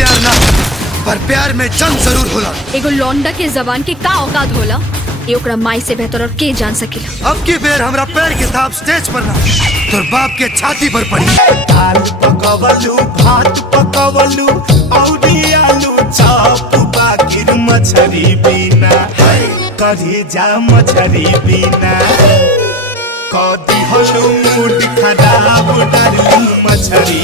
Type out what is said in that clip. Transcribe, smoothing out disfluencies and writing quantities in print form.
प्यार ना, पर प्यार में जंग जरूर होला। एगो लौंडा के जबान के का औकात होला ये ओकरा माई से बेहतर और के जान सकेला। अब की बेर हमरा पैर के थाप स्टेज पर ना, तोर बाप के छाती पर पड़ी। दाल पकवलू, भात पकवलू, औरी आलू चॉप, बाकिर मछरी बिना, कढ़ी जा मछरी बिना, कदी होलू मूड खराब डार्लिंग मछरी